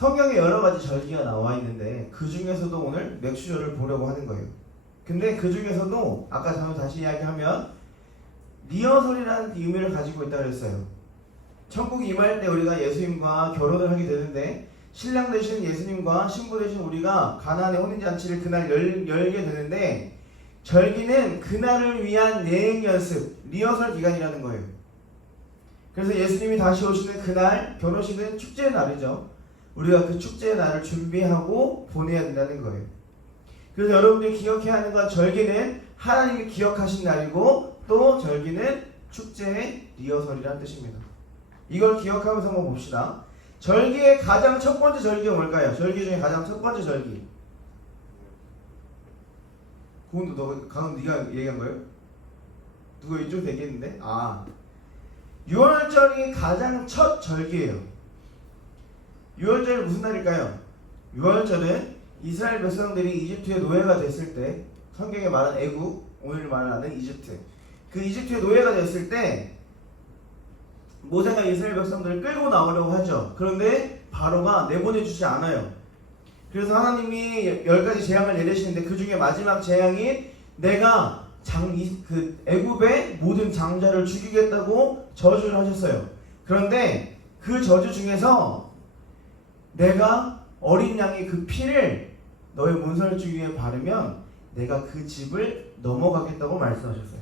성경에 여러 가지 절기가 나와 있는데 그 중에서도 오늘 맥주절을 보려고 하는 거예요. 근데 그 중에서도 아까 저는 다시 이야기하면 리허설이라는 의미를 가지고 있다고 했어요. 천국이 임할 때 우리가 예수님과 결혼을 하게 되는데 신랑 되신 예수님과 신부 되신 우리가 가나안의 혼인잔치를 그날 열게 되는데 절기는 그날을 위한 예행 연습, 리허설 기간이라는 거예요. 그래서 예수님이 다시 오시는 그날, 결혼식은 축제의 날이죠. 우리가 그 축제의 날을 준비하고 보내야 된다는 거예요. 그래서 여러분들이 기억해야 하는 건 절기는 하나님이 기억하신 날이고 또 절기는 축제의 리허설이라는 뜻입니다. 이걸 기억하면서 한번 봅시다. 절기의 가장 첫 번째 절기가 뭘까요? 절기 중에 가장 첫 번째 절기. 그건 강은 네가 얘기한 거예요? 누가 이쪽 되겠는데? 유월절이 가장 첫 절기예요. 유월절은 무슨 날일까요? 유월절은 이스라엘 백성들이 이집트의 노예가 됐을 때, 성경에 말한 애굽, 오늘 말하는 이집트, 그 이집트의 노예가 됐을 때 모세가 이스라엘 백성들을 끌고 나오려고 하죠. 그런데 바로가 내보내주지 않아요. 그래서 하나님이 10가지 재앙을 내리시는데 그 중에 마지막 재앙이 내가 애굽의 모든 장자를 죽이겠다고 저주를 하셨어요. 그런데 그 저주 중에서 내가 어린 양의 그 피를 너의 문설주 위에 바르면 내가 그 집을 넘어가겠다고 말씀하셨어요.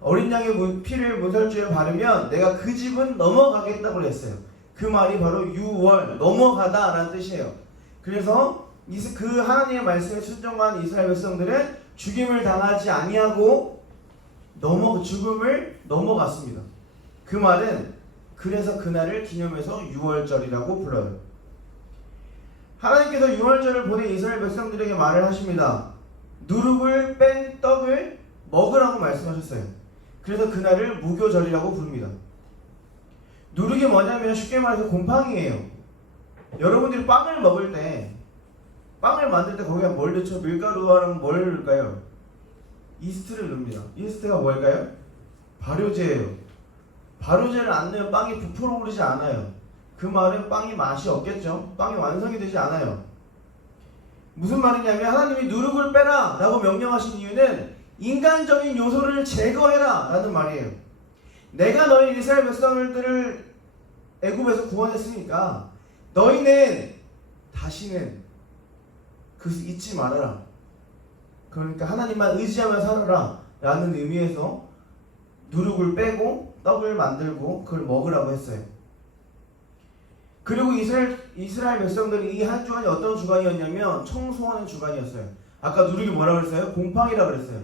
어린 양의 피를 문설주에 바르면 내가 그 집은 넘어가겠다고 했어요. 그 말이 바로 유월, 넘어가다 라는 뜻이에요. 그래서 그 하나님의 말씀에 순종한 이스라엘 백성들은 죽임을 당하지 아니하고 죽음을 넘어갔습니다. 그 말은 그래서 그날을 기념해서 유월절이라고 불러요. 하나님께서 유월절을 보내 이스라엘 백성들에게 말을 하십니다. 누룩을 뺀 떡을 먹으라고 말씀하셨어요. 그래서 그날을 무교절이라고 부릅니다. 누룩이 뭐냐면 쉽게 말해서 곰팡이에요. 여러분들이 빵을 먹을 때, 빵을 만들 때 거기에 뭘 넣죠? 밀가루랑 뭘 넣을까요? 이스트를 넣습니다. 이스트가 뭘까요? 발효제예요. 발효제를 안 넣으면 빵이 부풀어 오르지 않아요. 그 말은 빵이 맛이 없겠죠? 빵이 완성이 되지 않아요. 무슨 말이냐면 하나님이 누룩을 빼라 라고 명령하신 이유는 인간적인 요소를 제거해라 라는 말이에요. 내가 너희 이스라엘 백성들을 애굽에서 구원했으니까 너희는 다시는 그것을 잊지 말아라. 그러니까 하나님만 의지하며 살아라 라는 의미에서 누룩을 빼고 떡을 만들고 그걸 먹으라고 했어요. 그리고 이스라엘 백성들이 이 한 주간이 어떤 주간이었냐면 청소하는 주간이었어요. 아까 누룩이 뭐라고 그랬어요? 곰팡이라고 그랬어요.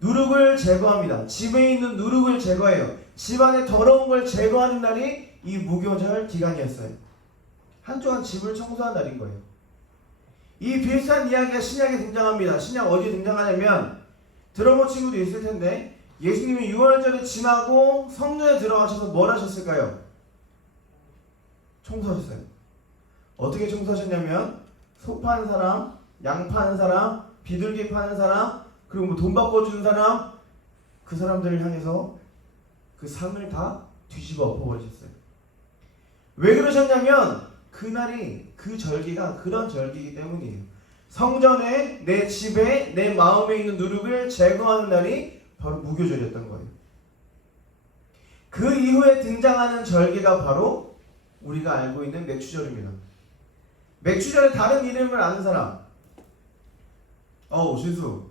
누룩을 제거합니다. 집에 있는 누룩을 제거해요. 집안에 더러운 걸 제거하는 날이 이 무교절 기간이었어요. 한 주간 집을 청소한 날인 거예요. 이 비슷한 이야기가 신약에 등장합니다. 신약 어디에 등장하냐면 들어본 친구도 있을 텐데 예수님이 유월절을 지나고 성전에 들어가셔서 뭘 하셨을까요? 청소하셨어요. 어떻게 청소하셨냐면 소 파는 사람, 양 파는 사람, 비둘기 파는 사람, 그리고 돈 바꿔주는 사람, 그 사람들을 향해서 그 상을 다 뒤집어 엎어버리셨어요. 왜 그러셨냐면 그날이 그 절기가 그런 절기이기 때문이에요. 성전에 내 집에 내 마음에 있는 누룩을 제거하는 날이 바로 무교절이었던 거예요. 그 이후에 등장하는 절기가 바로 우리가 알고 있는 맥주절입니다. 맥주절의 다른 이름을 아는 사람? 준수.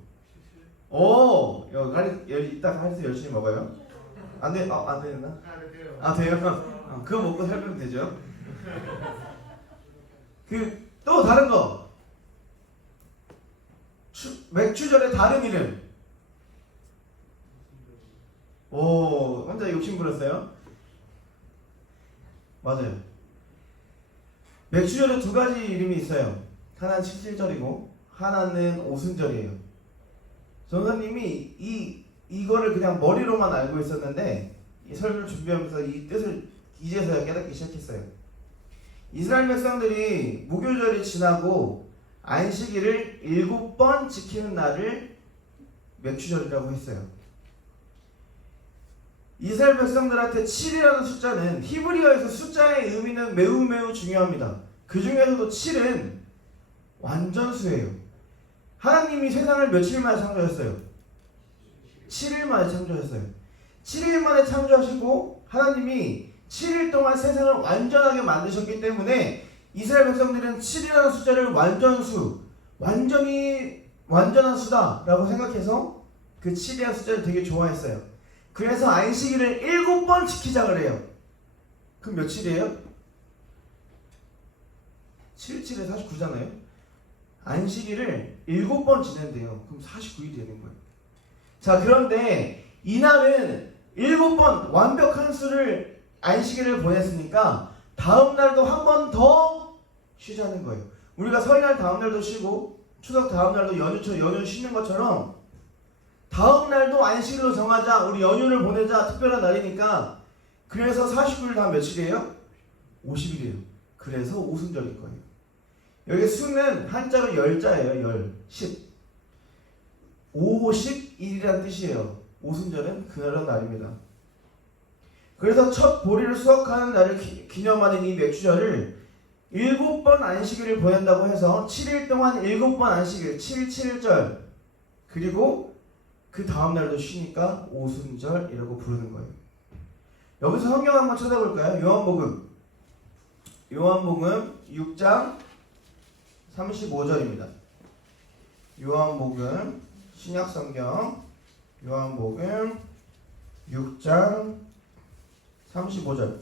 이따 한수 열심히 먹어요. 안 돼? 안 되나? 돼요? 그거 먹고 살면 되죠. 또 다른 거. 맥주절의 다른 이름. 혼자 욕심 부렸어요? 맞아요. 맥주절에 두 가지 이름이 있어요. 하나는 칠칠절이고 하나는 오순절이에요. 전사님이 이거를 그냥 머리로만 알고 있었는데 이 설교를 준비하면서 이 뜻을 이제서야 깨닫기 시작했어요. 이스라엘 백성들이 무교절이 지나고 안식일을 7번 지키는 날을 맥주절이라고 했어요. 이스라엘 백성들한테 7이라는 숫자는 히브리어에서 숫자의 의미는 매우 중요합니다. 그 중에서도 7은 완전수예요. 하나님이 세상을 며칠 만에 창조했어요? 7일 만에 창조했어요. 7일 만에 창조하시고 하나님이 7일 동안 세상을 완전하게 만드셨기 때문에 이스라엘 백성들은 7이라는 숫자를 완전수, 완전히 완전한 수다라고 생각해서 그 7이라는 숫자를 되게 좋아했어요. 그래서 안식일을 7번 지키자 그래요. 그럼 며칠이에요? 7, 7에 49잖아요. 안식일을 7번 지낸대요. 그럼 49일이 되는 거예요. 자, 그런데 이날은 7번 완벽한 수를 안식일을 보냈으니까 다음 날도 한 번 더 쉬자는 거예요. 우리가 설날 다음 날도 쉬고 추석 다음 날도 연휴 쉬는 것처럼 다음 날도 안식일로 정하자, 우리 연휴를 보내자, 특별한 날이니까. 그래서 49일 다음 며칠이에요? 50일이에요. 그래서 오순절일 거예요. 여기 수는 한자로 열자예요. 10. 50일이라는 뜻이에요. 오순절은 그날의 날입니다. 그래서 첫 보리를 수확하는 날을 기념하는 이 맥주절을 7번 안식일을 보낸다고 해서 7일 동안 7번 안식일, 7.7절, 그리고 그 다음 날도 쉬니까 오순절이라고 부르는 거예요. 여기서 성경 한번 찾아볼까요? 요한복음 6장 35절입니다. 요한복음 신약성경 요한복음 6장 35절.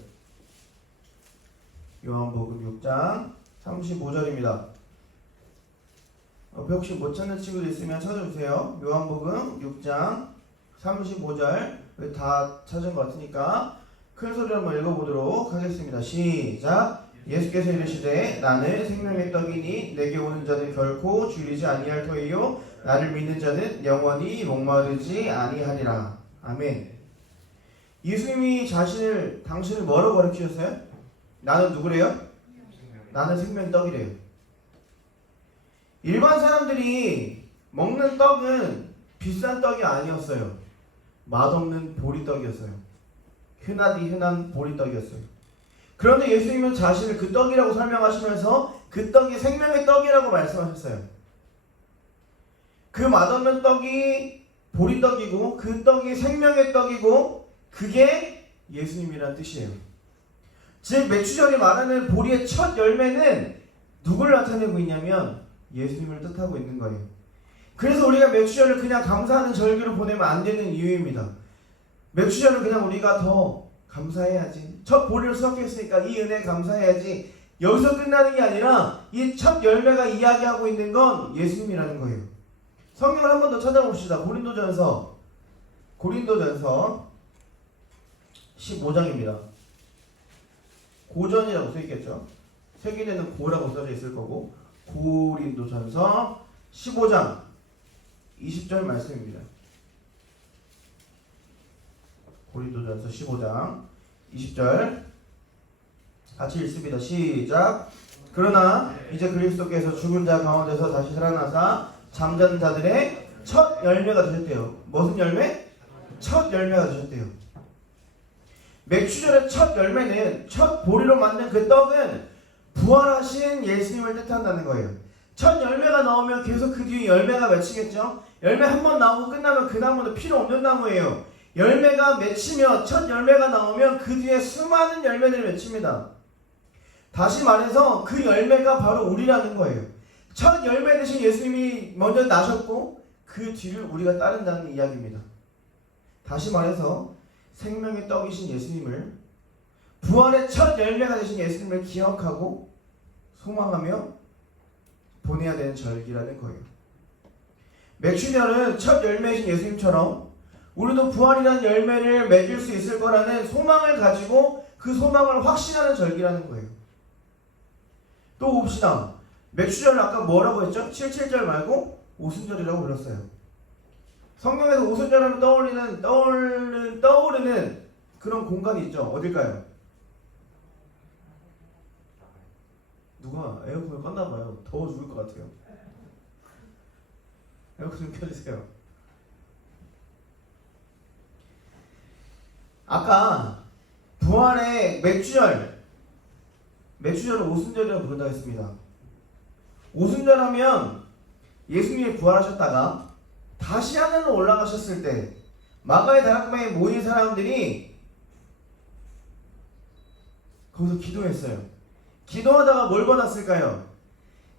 요한복음 6장 35절입니다. 혹시 못 찾는 친구들 있으면 찾아주세요. 요한복음 6장 35절. 다 찾은 것 같으니까 큰 소리로 한번 읽어보도록 하겠습니다. 시작. 예수께서 이르시되 나는 생명의 떡이니 내게 오는 자는 결코 줄이지 아니할 터이요 나를 믿는 자는 영원히 목마르지 아니하리라. 아멘. 예수님이 당신을 뭐라고 가르치셨어요? 나는 누구래요? 나는 생명의 떡이래요. 일반 사람들이 먹는 떡은 비싼 떡이 아니었어요. 맛없는 보리떡이었어요. 흔한 보리떡이었어요. 그런데 예수님은 자신을 그 떡이라고 설명하시면서 그 떡이 생명의 떡이라고 말씀하셨어요. 그 맛없는 떡이 보리떡이고 그 떡이 생명의 떡이고 그게 예수님이란 뜻이에요. 즉 맥주절이 말하는 보리의 첫 열매는 누구를 나타내고 있냐면 예수님을 뜻하고 있는 거예요. 그래서 우리가 맥주절을 그냥 감사하는 절기로 보내면 안 되는 이유입니다. 맥주절을 그냥 우리가 더 감사해야지, 첫 보리를 수확했으니까 이 은혜에 감사해야지, 여기서 끝나는 게 아니라 이 첫 열매가 이야기하고 있는 건 예수님이라는 거예요. 성경을 한 번 더 찾아봅시다. 고린도전서 15장입니다. 고전이라고 써있겠죠. 세균에는 고라고 써져 있을 거고, 고린도전서 15장 20절 말씀입니다. 고린도전서 15장 20절 같이 읽습니다. 시작. 그러나 이제 그리스도께서 죽은 자 가운데서 다시 살아나사 잠자는 자들의 첫 열매가 되셨대요. 무슨 열매? 첫 열매가 되셨대요. 맥주절의 첫 열매는, 첫 보리로 만든 그 떡은 부활하신 예수님을 뜻한다는 거예요. 첫 열매가 나오면 계속 그 뒤에 열매가 맺히겠죠. 열매 한 번 나오고 끝나면 그 나무는 필요 없는 나무예요. 열매가 맺히면, 첫 열매가 나오면 그 뒤에 수많은 열매들이 맺힙니다. 다시 말해서 그 열매가 바로 우리라는 거예요. 첫 열매 되신 예수님이 먼저 나셨고 그 뒤를 우리가 따른다는 이야기입니다. 다시 말해서 생명의 떡이신 예수님을, 부활의 첫 열매가 되신 예수님을 기억하고 소망하며 보내야 되는 절기라는 거예요. 맥주절은 첫 열매이신 예수님처럼 우리도 부활이라는 열매를 맺을 수 있을 거라는 소망을 가지고 그 소망을 확신하는 절기라는 거예요. 또 봅시다. 맥주절을 아까 뭐라고 했죠? 7.7절 말고 오순절이라고 불렀어요. 성경에서 오순절하면 떠오르는 그런 공간이 있죠. 어딜까요? 누가 에어컨을 껐나봐요. 더워 죽을 것 같아요. 에어컨 좀 켜주세요. 아까 부활의 맥주절 맥추절을 오순절이라고 부른다고 했습니다. 오순절하면 예수님이 부활하셨다가 다시 하늘로 올라가셨을 때 마가의 다락방에 모인 사람들이 거기서 기도했어요. 기도하다가 뭘 받았을까요?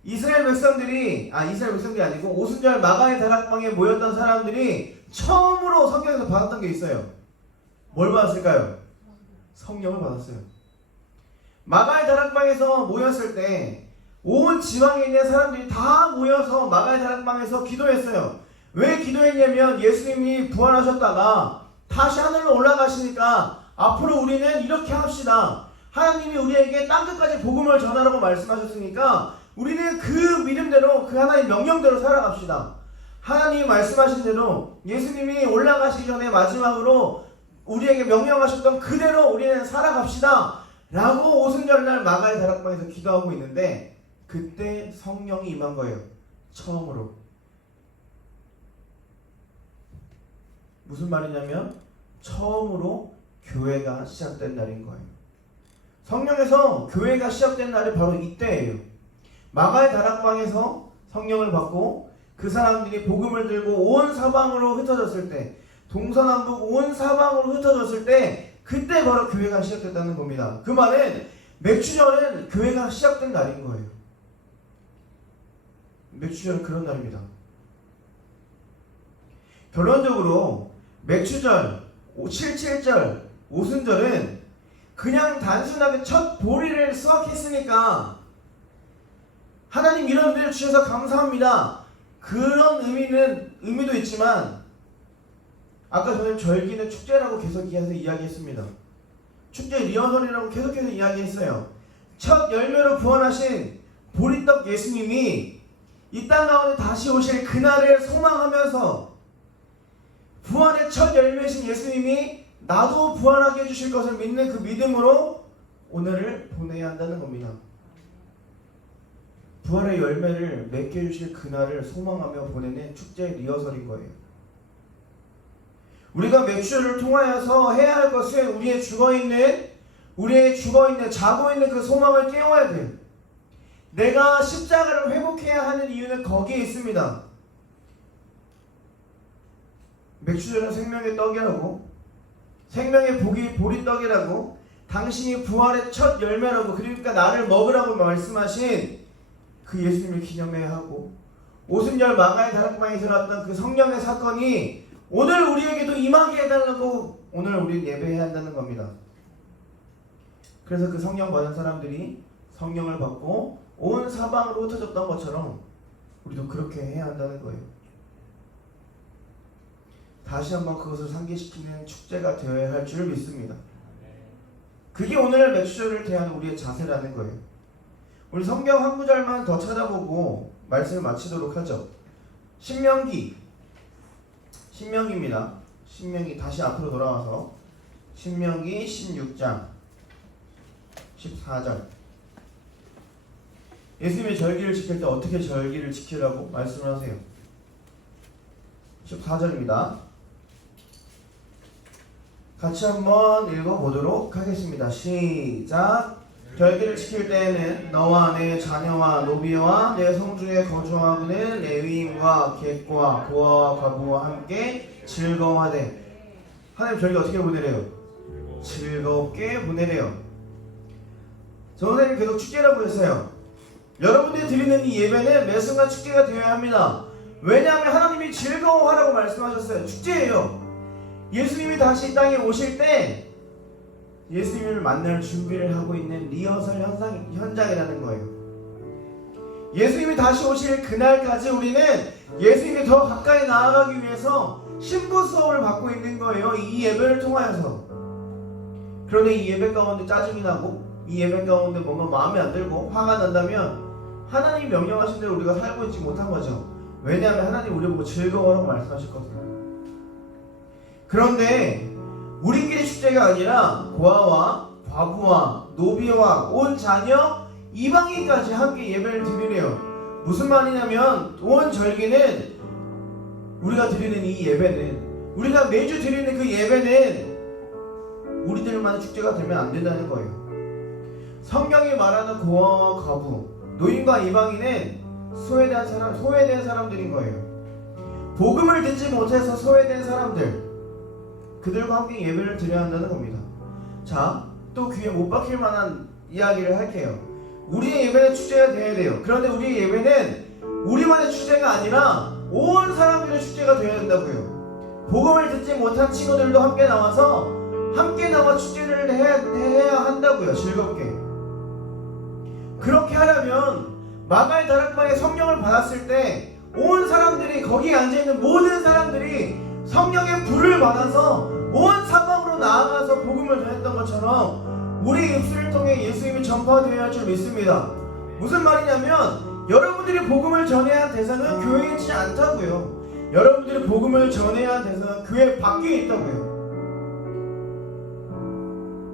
이스라엘 백성들이 아니고 오순절 마가의 다락방에 모였던 사람들이 처음으로 성경에서 받았던 게 있어요. 뭘 받았을까요? 성령을 받았어요. 마가의 다락방에서 모였을 때 온 지방에 있는 사람들이 다 모여서 마가의 다락방에서 기도했어요. 왜 기도했냐면 예수님이 부활하셨다가 다시 하늘로 올라가시니까 앞으로 우리는 이렇게 합시다. 하나님이 우리에게 땅끝까지 복음을 전하라고 말씀하셨으니까 우리는 그 믿음대로 그 하나님 명령대로 살아갑시다. 하나님이 말씀하신 대로 예수님이 올라가시기 전에 마지막으로 우리에게 명령하셨던 그대로 우리는 살아갑시다 라고 오순절날 마가의 다락방에서 기도하고 있는데 그때 성령이 임한 거예요. 처음으로. 무슨 말이냐면 처음으로 교회가 시작된 날인 거예요. 성령에서 교회가 시작된 날이 바로 이때예요. 마가의 다락방에서 성령을 받고 그 사람들이 복음을 들고 온 사방으로 흩어졌을 때, 동서남북 온 사방으로 흩어졌을 때 그때 바로 교회가 시작됐다는 겁니다. 그 말은 맥추절은 교회가 시작된 날인 거예요. 맥추절은 그런 날입니다. 결론적으로 맥추절, 7.7절, 오순절은 그냥 단순하게 첫 보리를 수확했으니까 하나님 이런 은혜를 주셔서 감사합니다. 그런 의미도 있지만 아까 저는 절기는 축제라고 계속해서 이야기했습니다. 축제 리허설이라고 계속해서 이야기했어요. 첫 열매로 부활하신 보리떡 예수님이 이 땅 가운데 다시 오실 그날을 소망하면서 부활의 첫 열매신 예수님이 나도 부활하게 해주실 것을 믿는 그 믿음으로 오늘을 보내야 한다는 겁니다. 부활의 열매를 맺게 해주실 그날을 소망하며 보내는 축제 리허설인 거예요. 우리가 맥주를 통하여서 해야 할 것은 우리의 죽어있는 자고 있는 그 소망을 깨워야 돼요. 내가 십자가를 회복해야 하는 이유는 거기에 있습니다. 맥주절은 생명의 떡이라고, 생명의 보리떡이라고, 당신이 부활의 첫 열매라고, 그러니까 나를 먹으라고 말씀하신 그 예수님을 기념해야 하고, 오순절 마가의 다락방에서 일어났던 그 성령의 사건이 오늘 우리에게도 임하게 해달라고 오늘 우리는 예배해야 한다는 겁니다. 그래서 그 성령 받은 사람들이 성령을 받고 온 사방으로 흩어졌던 것처럼 우리도 그렇게 해야 한다는 거예요. 다시 한번 그것을 상기시키는 축제가 되어야 할 줄 믿습니다. 그게 오늘 맥주절을 대한 우리의 자세라는 거예요. 우리 성경 한 구절만 더 찾아보고 말씀을 마치도록 하죠. 신명기입니다. 신명기 다시 앞으로 돌아와서 신명기 16장 14절. 예수님의 절기를 지킬 때 어떻게 절기를 지키라고 말씀을 하세요. 14절입니다. 같이 한번 읽어보도록 하겠습니다. 시작. 절기를 지킬 때에는 너와 내 자녀와 노비와 내 성중에 거주하고 있는 레위인과 객과 고아와 과부와 함께 즐거워하되. 하나님 절기 어떻게 보내래요? 즐겁게 보내래요. 선생님 계속 축제라고 했어요. 여러분들이 드리는 이 예배는 매 순간 축제가 되어야 합니다. 왜냐하면 하나님이 즐거워하라고 말씀하셨어요. 축제예요. 예수님이 다시 이 땅에 오실 때 예수님을 만날 준비를 하고 있는 리허설 현장이라는 거예요. 예수님이 다시 오실 그날까지 우리는 예수님이 더 가까이 나아가기 위해서 신부 수업을 받고 있는 거예요. 이 예배를 통하여서. 그런데 이 예배 가운데 짜증이 나고 이 예배 가운데 뭔가 마음에 안 들고 화가 난다면 하나님이 명령하신 대로 우리가 살고 있지 못한 거죠. 왜냐하면 하나님 우리 보고 즐거워라고 말씀하셨거든요. 그런데 우리끼리 축제가 아니라 고아와 과부와 노비와 온 자녀 이방인까지 함께 예배를 드리래요. 무슨 말이냐면 온 절기는 우리가 드리는 이 예배는, 우리가 매주 드리는 그 예배는 우리들만의 축제가 되면 안 된다는 거예요. 성경이 말하는 고아와 과부, 노인과 이방인은 소외된 사람들인 거예요. 복음을 듣지 못해서 소외된 사람들, 그들과 함께 예배를 드려야 한다는 겁니다. 자, 또 귀에 못 박힐 만한 이야기를 할게요. 우리의 예배는 축제가 되어야 돼요. 그런데 우리의 예배는 우리만의 축제가 아니라 온 사람들의 축제가 되어야 된다고요. 복음을 듣지 못한 친구들도 함께 나와 축제를 해야 한다고요. 즐겁게. 그렇게 하려면 마가의 다락방에 성령을 받았을 때 온 사람들이, 거기에 앉아있는 모든 사람들이 성령의 불을 받아서 온 사방으로 나아가서 복음을 전했던 것처럼 우리 입술을 통해 예수님이 전파되어야 할 줄 믿습니다. 무슨 말이냐면 여러분들이 복음을 전해야 할 대상은 교회에 있지 않다고요. 여러분들이 복음을 전해야 할 대상은 교회 밖에 있다고요.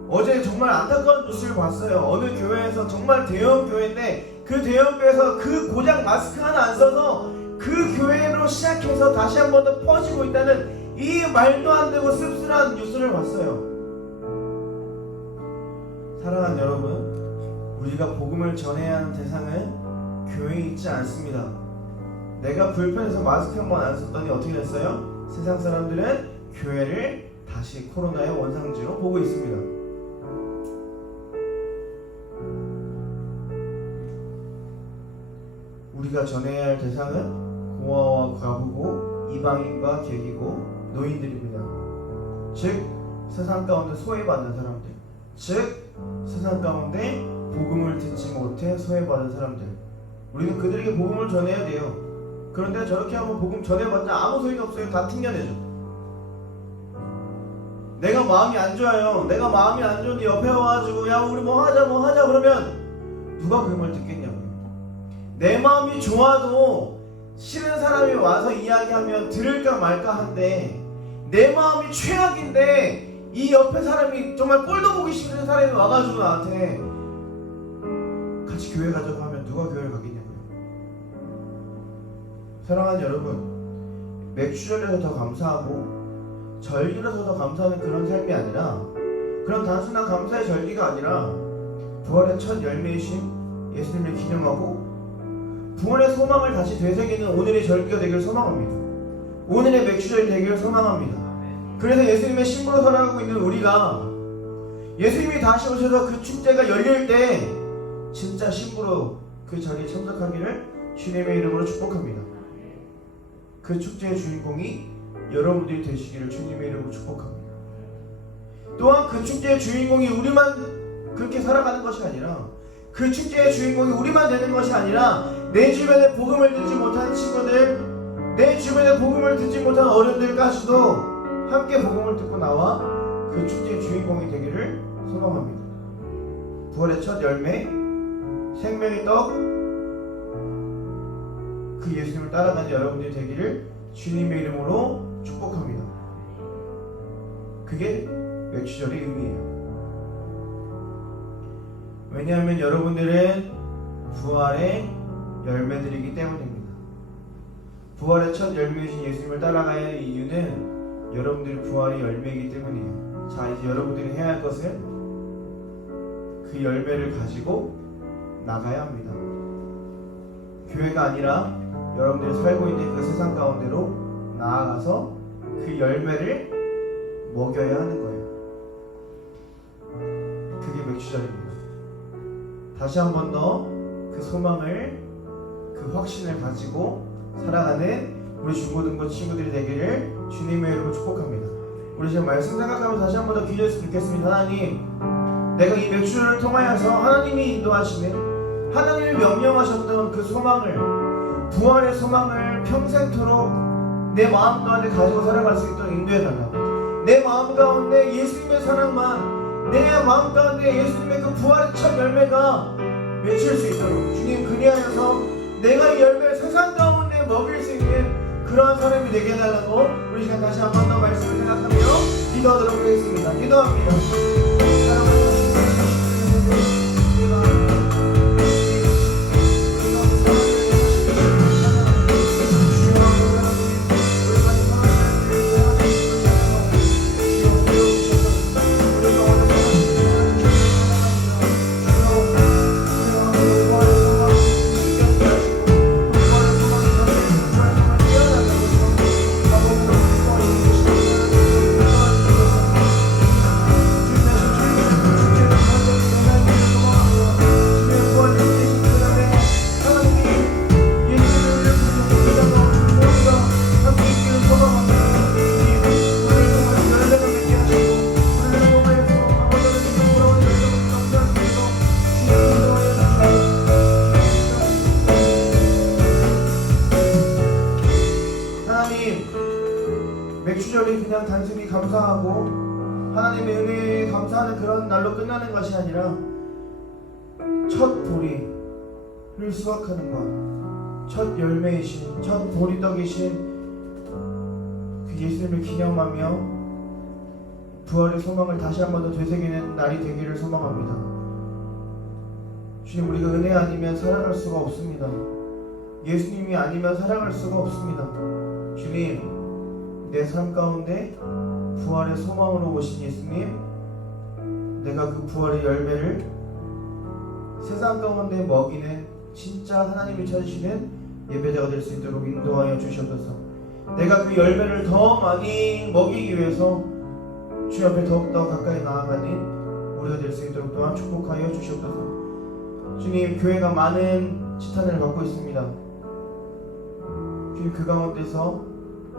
어제 정말 안타까운 뉴스를 봤어요. 어느 교회에서, 정말 대형 교회인데 그 대형 교회에서 그 고작 마스크 하나 안 써서 그 교회로 시작해서 다시 한 번 더 퍼지고 있다는 이 말도 안 되고 씁쓸한 뉴스를 봤어요. 사랑하는 여러분, 우리가 복음을 전해야 하는 대상은 교회에 있지 않습니다. 내가 불편해서 마스크 한 번 안 썼더니 어떻게 됐어요? 세상 사람들은 교회를 다시 코로나의 원상지로 보고 있습니다. 우리가 전해야 할 대상은 고아와 과부고 이방인과 객이고 노인들입니다. 즉 세상 가운데 소외받는 사람들, 즉 세상 가운데 복음을 듣지 못해 소외받은 사람들, 우리는 그들에게 복음을 전해야 돼요. 그런데 저렇게 하면 복음 전해봤자 아무 소용이 없어요. 다 튕겨내죠. 내가 마음이 안 좋아요. 내가 마음이 안 좋은데 옆에 와가지고 야 우리 뭐 하자 그러면 누가 그 말 듣겠냐고요. 내 마음이 좋아도 싫은 사람이 와서 이야기하면 들을까 말까 한데, 내 마음이 최악인데 이 옆에 사람이 정말 꼴도 보기 싫은 사람이 와가지고 나한테 같이 교회 가자고 하면 누가 교회를 가겠냐고요. 사랑하는 여러분, 맥주절에서 더 감사하고 절기라서 더 감사하는 그런 삶이 아니라, 그런 단순한 감사의 절기가 아니라 부활의 첫 열매이신 예수님을 기념하고 부활의 소망을 다시 되새기는 오늘의 절기가 되기를 소망합니다. 오늘의 맥주절이 되기를 소망합니다. 그래서 예수님의 신부로 살아가고 있는 우리가 예수님이 다시 오셔서 그 축제가 열릴 때 진짜 신부로 그 자리에 참석하기를 주님의 이름으로 축복합니다. 그 축제의 주인공이 여러분들이 되시기를 주님의 이름으로 축복합니다. 또한 그 축제의 주인공이 우리만 그렇게 살아가는 것이 아니라, 그 축제의 주인공이 우리만 되는 것이 아니라 내 주변에 복음을 듣지 못한 친구들, 내 주변에 복음을 듣지 못한 어른들까지도 함께 복음을 듣고 나와 그 축제의 주인공이 되기를 소망합니다. 부활의 첫 열매, 생명의 떡, 그 예수님을 따라가는 여러분들이 되기를 주님의 이름으로 축복합니다. 그게 맥주절의 의미예요. 왜냐하면 여러분들은 부활의 열매들이기 때문입니다. 부활의 첫 열매이신 예수님을 따라가야 할 이유는 여러분들이 부활의 열매이기 때문이에요. 자, 이제 여러분들이 해야 할 것은 그 열매를 가지고 나가야 합니다. 교회가 아니라 여러분들이 살고 있는 그 세상 가운데로 나아가서 그 열매를 먹여야 하는 거예요. 그게 맥주절입니다. 다시 한 번 더 그 소망을, 그 확신을 가지고 살아가는 우리 중고등부 친구들이 되기를 주님의 이름으로 축복합니다. 우리 지금 말씀 생각하면서 다시 한 번 더 기도했으면 좋겠습니다. 하나님, 내가 이 맥주를 통하여서 하나님이 인도하시는, 하나님이 명령하셨던 그 소망을, 부활의 소망을 평생토록 내 마음 가운데 가지고 살아갈 수 있도록 인도해달라고. 내 마음 가운데 예수님의 사랑만, 내 마음 가운데 예수님의 그 부활의 첫 열매가 맺힐 수 있도록 주님, 그리하여서 내가 이 열매를 세상 가운데 먹일 수 있는 그러한 사람이 되게 해달라고 우리 시간 다시 한 번 더 말씀을 생각하며 기도하도록 하겠습니다. 기도합니다. 감사하고 하나님의 은혜에 감사하는 그런 날로 끝나는 것이 아니라 첫 보리를 수확하는 것, 첫 열매이신, 첫 보리떡이신 그 예수님을 기념하며 부활의 소망을 다시 한 번 더 되새기는 날이 되기를 소망합니다. 주님, 우리가 은혜 아니면 살아갈 수가 없습니다. 예수님이 아니면 살아갈 수가 없습니다. 주님, 내 삶 가운데 부활의 소망으로 오신 예수님, 내가 그 부활의 열매를 세상 가운데 먹이는 진짜 하나님이 찾으시는 예배자가 될 수 있도록 인도하여 주시옵소서. 내가 그 열매를 더 많이 먹이기 위해서 주 앞에 더욱더 가까이 나아가는 우리가 될 수 있도록 또한 축복하여 주시옵소서. 주님, 교회가 많은 지탄을 받고 있습니다. 주님, 그 가운데서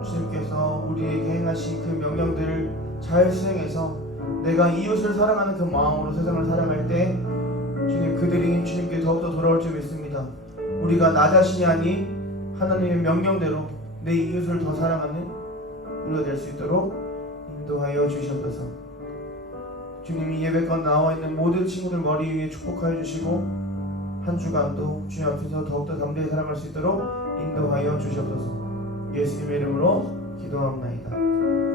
주님께서 우리에게 행하신 그 명령들을 잘 수행해서 내가 이웃을 사랑하는 그 마음으로 세상을 살아갈 때 주님, 그들이 주님께 더욱더 돌아올 줄 믿습니다. 우리가 나 자신이 아닌 하나님의 명령대로 내 이웃을 더 사랑하는 우리가 될 수 있도록 인도하여 주시옵소서. 주님이 예배권 나와 있는 모든 친구들 머리 위에 축복하여 주시고 한 주간도 주님 앞에서 더욱더 담대히 살아갈 수 있도록 인도하여 주시옵소서. 예수님의 이름으로 기도합나이다.